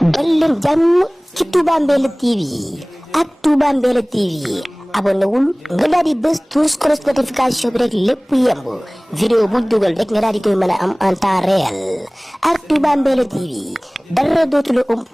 dal leen jàmm ci Touba Mbella TV ak Touba Mbella TV abonné wul nga daal di bës tous cloche notification bi rek lépp yemb vidéo bu dugal rek nga daal di koy mën a am en temps réel ak Touba Mbella TV dara dootu la ëmp.